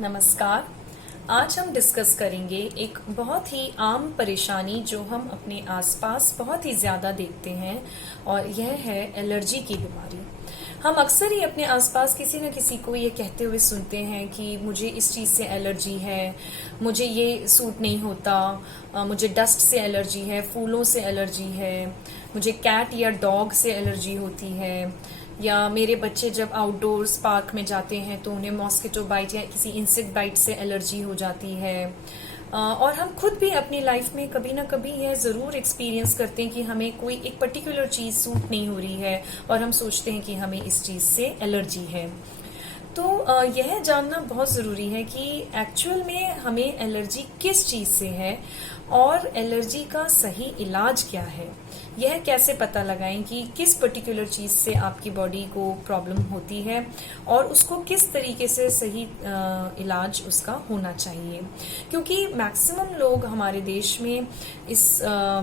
नमस्कार। आज हम डिस्कस करेंगे एक बहुत ही आम परेशानी जो हम अपने आसपास बहुत ही ज़्यादा देखते हैं और यह है एलर्जी की बीमारी। हम अक्सर ही अपने आसपास किसी न किसी को ये कहते हुए सुनते हैं कि मुझे इस चीज़ से एलर्जी है, मुझे ये सूट नहीं होता, मुझे डस्ट से एलर्जी है, फूलों से एलर्जी है, मुझे कैट या डॉग से एलर्जी होती है, या मेरे बच्चे जब आउटडोर्स पार्क में जाते हैं तो उन्हें मॉस्किटो बाइट या किसी इंसेक्ट बाइट से एलर्जी हो जाती है। और हम खुद भी अपनी लाइफ में कभी ना कभी यह ज़रूर एक्सपीरियंस करते हैं कि हमें कोई एक पर्टिकुलर चीज़ सूट नहीं हो रही है और हम सोचते हैं कि हमें इस चीज़ से एलर्जी है। तो यह जानना बहुत ज़रूरी है कि एक्चुअल में हमें एलर्जी किस चीज़ से है और एलर्जी का सही इलाज क्या है। यह कैसे पता लगाएं कि किस पर्टिकुलर चीज़ से आपकी बॉडी को प्रॉब्लम होती है और उसको किस तरीके से सही इलाज उसका होना चाहिए। क्योंकि मैक्सिमम लोग हमारे देश में इस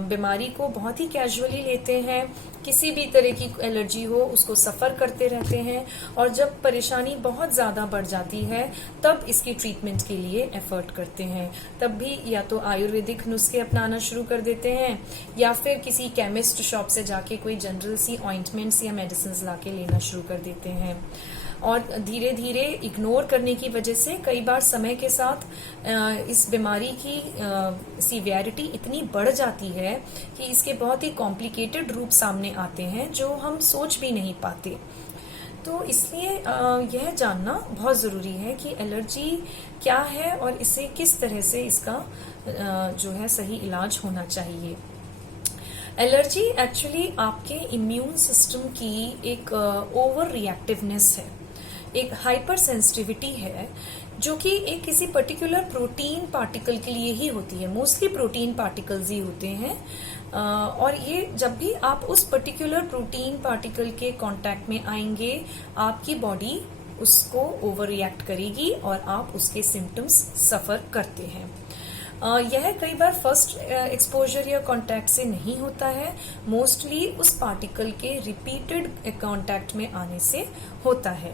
बीमारी को बहुत ही कैजुअली लेते हैं। किसी भी तरह की एलर्जी हो उसको सफ़र करते रहते हैं और जब परेशानी बहुत ज़्यादा बढ़ जाती है तब इसकी ट्रीटमेंट के लिए एफर्ट करते हैं। तब भी या तो आयुर्वेदिक नुस्खे अपनाना शुरू कर देते हैं या फिर किसी केमिस्ट शॉप से जाके कोई जनरल सी ऑइंटमेंट्स या मेडिसिन ला के लेना शुरू कर देते हैं। और धीरे धीरे इग्नोर करने की वजह से कई बार समय के साथ इस बीमारी की सीवियरिटी इतनी बढ़ जाती है कि इसके बहुत ही कॉम्प्लिकेटेड रूप सामने आते हैं जो हम सोच भी नहीं पाते। तो इसलिए यह जानना बहुत ज़रूरी है कि एलर्जी क्या है और इसे किस तरह से इसका जो है सही इलाज होना चाहिए। एलर्जी एक्चुअली आपके इम्यून सिस्टम की एक ओवर रिएक्टिवनेस है, एक हाइपर सेंसिटिविटी है जो कि एक किसी पर्टिकुलर प्रोटीन पार्टिकल के लिए ही होती है। मोस्टली प्रोटीन पार्टिकल्स ही होते हैं और ये जब भी आप उस पर्टिकुलर प्रोटीन पार्टिकल के कांटेक्ट में आएंगे आपकी बॉडी उसको ओवर रिएक्ट करेगी और आप उसके सिम्टम्स सफ़र करते हैं। यह कई बार फर्स्ट एक्सपोजर या कांटेक्ट से नहीं होता है, मोस्टली उस पार्टिकल के रिपीटेड कांटेक्ट में आने से होता है।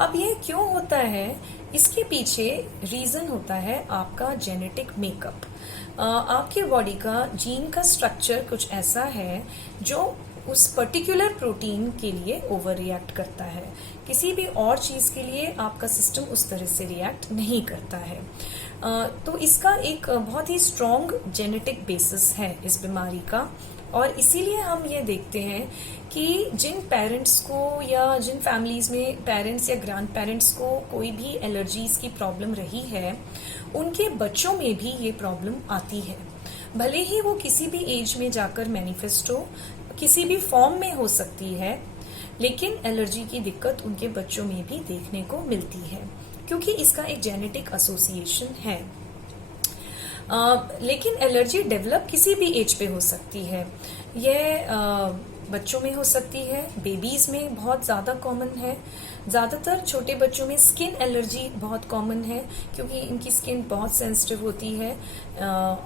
अब यह क्यों होता है, इसके पीछे रीजन होता है आपका जेनेटिक मेकअप। आपके बॉडी का जीन का स्ट्रक्चर कुछ ऐसा है जो उस पर्टिकुलर प्रोटीन के लिए ओवर रिएक्ट करता है। किसी भी और चीज के लिए आपका सिस्टम उस तरह से रिएक्ट नहीं करता है। तो इसका एक बहुत ही स्ट्रॉन्ग जेनेटिक बेसिस है इस बीमारी का और इसीलिए हम ये देखते हैं कि जिन पेरेंट्स को या जिन फैमिलीज में पेरेंट्स या ग्रैंड पेरेंट्स को कोई भी एलर्जीज की प्रॉब्लम रही है उनके बच्चों में भी ये प्रॉब्लम आती है। भले ही वो किसी भी एज में जाकर मैनिफेस्ट हो, किसी भी फॉर्म में हो सकती है, लेकिन एलर्जी की दिक्कत उनके बच्चों में भी देखने को मिलती है क्योंकि इसका एक जेनेटिक एसोसिएशन है। लेकिन एलर्जी डेवलप किसी भी एज पे हो सकती है। यह बच्चों में हो सकती है, बेबीज में बहुत ज़्यादा कॉमन है। ज़्यादातर छोटे बच्चों में स्किन एलर्जी बहुत कॉमन है क्योंकि इनकी स्किन बहुत सेंसिटिव होती है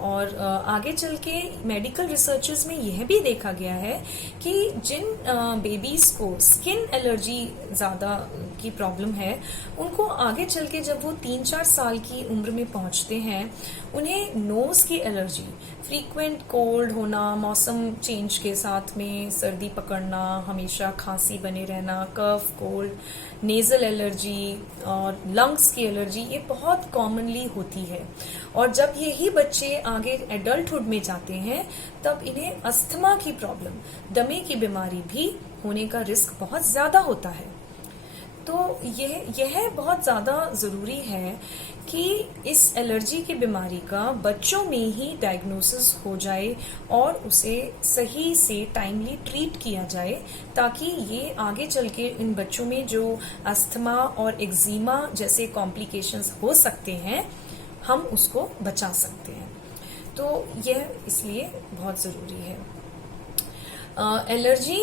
और आगे चल के मेडिकल रिसर्चेस में यह भी देखा गया है कि जिन बेबीज को स्किन एलर्जी ज़्यादा की प्रॉब्लम है उनको आगे चल के जब वो 3-4 साल की उम्र में पहुंचते हैं उन्हें नोज की एलर्जी, फ्रीक्वेंट कोल्ड होना, मौसम चेंज के साथ में सर्दी पकड़ना, हमेशा खांसी बने रहना, कफ, कोल्ड, नेजल एलर्जी और लंग्स की एलर्जी ये बहुत कॉमनली होती है। और जब यही बच्चे आगे एडल्टहुड में जाते हैं तब इन्हें अस्थमा की प्रॉब्लम, दमे की बीमारी भी होने का रिस्क बहुत ज्यादा होता है। तो यह बहुत ज़्यादा ज़रूरी है कि इस एलर्जी की बीमारी का बच्चों में ही डायग्नोसिस हो जाए और उसे सही से टाइमली ट्रीट किया जाए ताकि ये आगे चल के इन बच्चों में जो अस्थमा और एक्जिमा जैसे कॉम्प्लिकेशंस हो सकते हैं हम उसको बचा सकते हैं। तो यह इसलिए बहुत ज़रूरी है। एलर्जी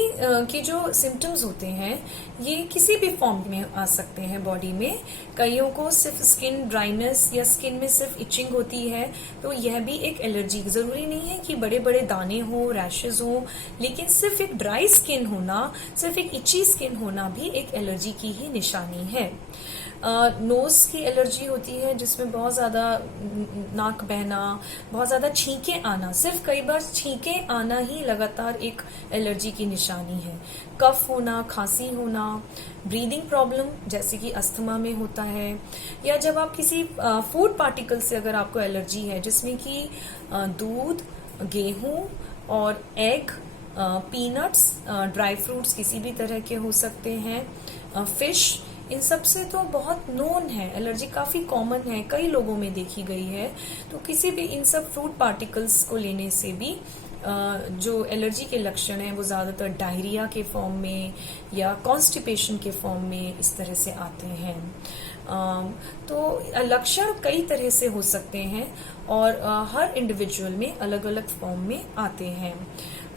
के जो सिम्टम्स होते हैं ये किसी भी फॉर्म में आ सकते हैं बॉडी में। कईयों को सिर्फ स्किन ड्राइनेस या स्किन में सिर्फ इचिंग होती है, तो यह भी एक एलर्जी। जरूरी नहीं है कि बड़े बड़े दाने हो, रैशेज हो, लेकिन सिर्फ एक ड्राई स्किन होना, सिर्फ एक इची स्किन होना भी एक एलर्जी की ही निशानी है। नोज की एलर्जी होती है जिसमें बहुत ज्यादा नाक बहना, बहुत ज्यादा छींके आना, सिर्फ कई बार छींके आना ही लगातार एक एलर्जी की निशानी है। कफ होना, खांसी होना, ब्रीदिंग प्रॉब्लम जैसे कि अस्थमा में होता है, या जब आप किसी फूड पार्टिकल से अगर आपको एलर्जी है जिसमें कि दूध, गेहूं और एग, पीनट्स, ड्राई फ्रूट्स किसी भी तरह के हो सकते हैं, फिश, इन सब से तो बहुत नोन है, एलर्जी काफी कॉमन है, कई लोगों में देखी गई है। तो किसी भी इन सब फूड पार्टिकल्स को लेने से भी जो एलर्जी के लक्षण हैं वो ज्यादातर डायरिया के फॉर्म में या कॉन्स्टिपेशन के फॉर्म में इस तरह से आते हैं। तो लक्षण कई तरह से हो सकते हैं और हर इंडिविजुअल में अलग अलग फॉर्म में आते हैं,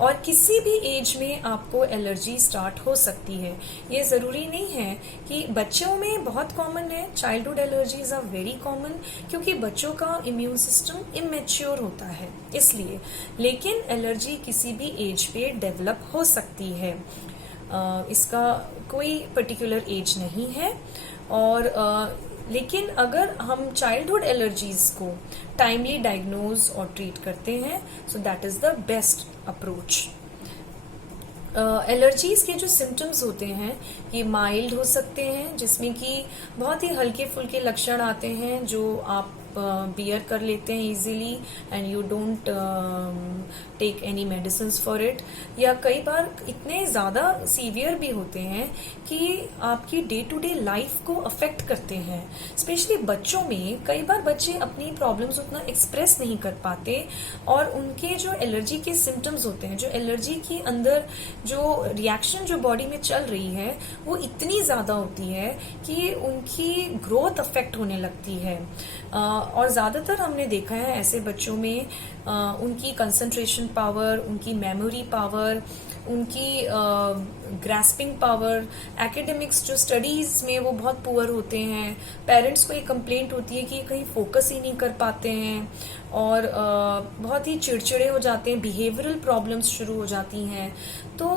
और किसी भी एज में आपको एलर्जी स्टार्ट हो सकती है। ये जरूरी नहीं है कि बच्चों में बहुत कॉमन है, childhood allergies are very common, क्योंकि बच्चों का इम्यून सिस्टम इमेच्योर होता है इसलिए, लेकिन एलर्जी किसी भी एज पे डेवलप हो सकती है। इसका कोई पर्टिकुलर एज नहीं है, और लेकिन अगर हम चाइल्डहुड एलर्जीज को टाइमली डायग्नोज और ट्रीट करते हैं, so that is the best approach. Allergies के जो सिम्टम्स होते हैं ये माइल्ड हो सकते हैं, जिसमें कि बहुत ही हल्के फुल्के लक्षण आते हैं जो आप बियर कर लेते हैं easily and you don't take any medicine for it, या कई बार इतने ज्यादा सीवियर भी होते हैं कि आपकी डे टू डे लाइफ को अफेक्ट करते हैं। स्पेशली बच्चों में कई बार बच्चे अपनी प्रॉब्लम्स उतना एक्सप्रेस नहीं कर पाते, और उनके जो एलर्जी के सिम्टम्स होते हैं, जो एलर्जी के अंदर जो रिएक्शन जो बॉडी में चल रही है वो इतनी ज्यादा होती है कि उनकी ग्रोथ अफेक्ट होने लगती है। और ज्यादातर हमने देखा है ऐसे बच्चों में उनकी कंसंट्रेशन पावर, उनकी मेमोरी पावर, उनकी ग्रास्पिंग पावर, एकेडमिक्स जो स्टडीज में वो बहुत पुअर होते हैं। पेरेंट्स को एक कंप्लेंट होती है कि कहीं फोकस ही नहीं कर पाते हैं, और बहुत ही चिड़चिड़े हो जाते हैं, बिहेवियरल प्रॉब्लम्स शुरू हो जाती हैं। तो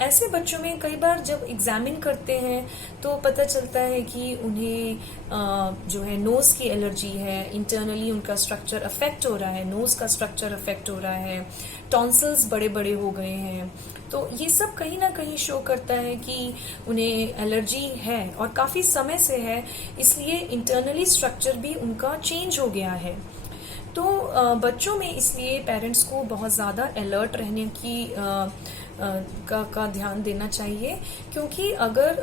ऐसे बच्चों में कई बार जब एग्जामिन करते हैं तो पता चलता है कि उन्हें जो है नोज की एलर्जी है, इंटरनली उनका स्ट्रक्चर अफेक्ट हो रहा है, नोज का स्ट्रक्चर अफेक्ट हो रहा है, टॉन्सिल्स बड़े बड़े हो गए हैं। तो ये सब कहीं ना कहीं शो करता है कि उन्हें एलर्जी है और काफी समय से है, इसलिए इंटरनली स्ट्रक्चर भी उनका चेंज हो गया है। तो बच्चों में इसलिए पेरेंट्स को बहुत ज्यादा अलर्ट रहने की का ध्यान देना चाहिए, क्योंकि अगर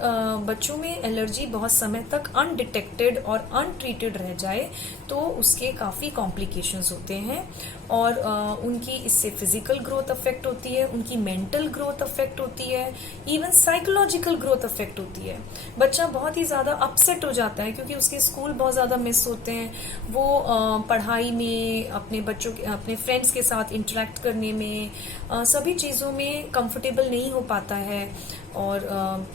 बच्चों में एलर्जी बहुत समय तक अनडिटेक्टेड और अनट्रीटेड रह जाए तो उसके काफी कॉम्प्लिकेशंस होते हैं, और उनकी इससे फिजिकल ग्रोथ अफेक्ट होती है, उनकी मेंटल ग्रोथ अफेक्ट होती है, इवन साइकोलॉजिकल ग्रोथ अफेक्ट होती है। बच्चा बहुत ही ज्यादा अपसेट हो जाता है क्योंकि उसके स्कूल बहुत ज्यादा मिस होते हैं, वो पढ़ाई में, अपने फ्रेंड्स के साथ इंटरेक्ट करने में, सभी चीजों में कंफर्टेबल नहीं हो पाता है, और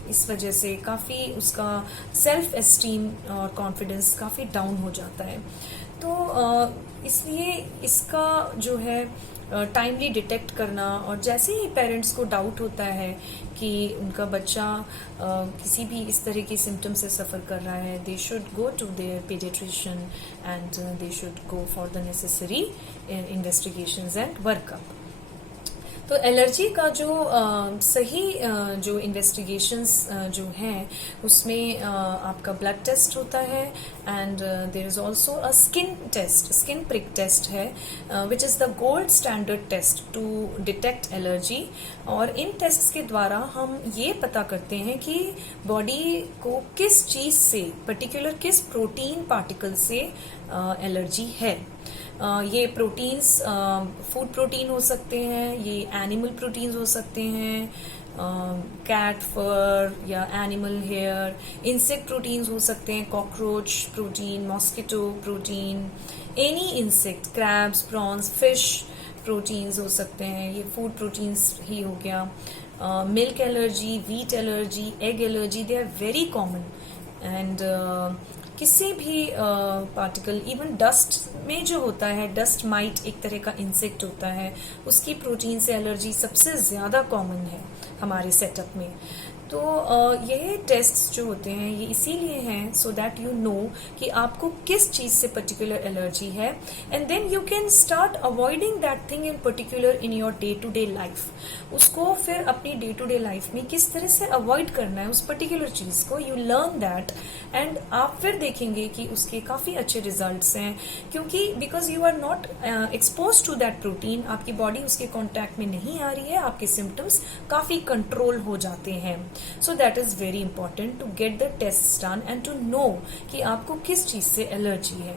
इस वजह से काफी उसका सेल्फ एस्टीम और कॉन्फिडेंस काफी डाउन हो जाता है। तो इसलिए इसका जो है टाइमली डिटेक्ट करना, और जैसे ही पेरेंट्स को डाउट होता है कि उनका बच्चा किसी भी इस तरह की सिम्टम से सफर कर रहा है, they should go to their pediatrician and they should go for the necessary investigations and workup. तो एलर्जी का जो सही जो इन्वेस्टिगेशंस जो हैं उसमें आपका ब्लड टेस्ट होता है, and there is also a skin test, skin prick test है, which is the gold standard test to detect allergy. और इन टेस्ट के द्वारा हम ये पता करते हैं कि बॉडी को किस चीज से, पर्टिकुलर किस प्रोटीन पार्टिकल से एलर्जी है। ये प्रोटीन्स फूड प्रोटीन हो सकते हैं, ये एनिमल प्रोटीन्स हो सकते हैं, कैट फर या एनिमल हेयर, इंसेक्ट प्रोटीन्स हो सकते हैं, cockroach protein, mosquito protein, any insect, crabs, prawns, fish, proteins हो सकते हैं, ये फूड प्रोटीन्स ही हो गया, milk allergy, wheat allergy, egg allergy, they are very common. And किसी भी पार्टिकल, इवन डस्ट में जो होता है, डस्ट माइट एक तरह का इंसेक्ट होता है, उसकी प्रोटीन से एलर्जी सबसे ज्यादा कॉमन है हमारे सेटअप में। तो यह टेस्ट्स जो होते हैं ये इसीलिए हैं सो दैट यू नो कि आपको किस चीज से पर्टिकुलर एलर्जी है, and then you can start avoiding that thing in particular in your day to day life. उसको फिर अपनी डे टू डे लाइफ में किस तरह से अवॉइड करना है उस पर्टिकुलर चीज को, यू लर्न दैट, एंड आप फिर देखेंगे कि उसके काफी अच्छे रिजल्ट्स हैं, क्योंकि because you are not expose to that protein, आपकी बॉडी उसके कॉन्टैक्ट में नहीं आ रही है, आपके सिम्टम्स काफी कंट्रोल हो जाते हैं। So that is very important to get the tests done and to know कि आपको किस चीज से एलर्जी है।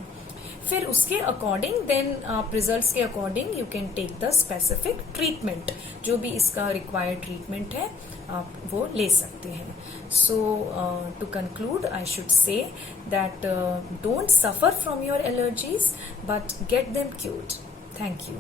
फिर उसके अकॉर्डिंग देन आप रिजल्ट्स के according you can take the specific treatment, जो भी इसका रिक्वायर्ड ट्रीटमेंट है आप वो ले सकते हैं। So to conclude I should say that don't suffer from your allergies but get them cured. Thank you.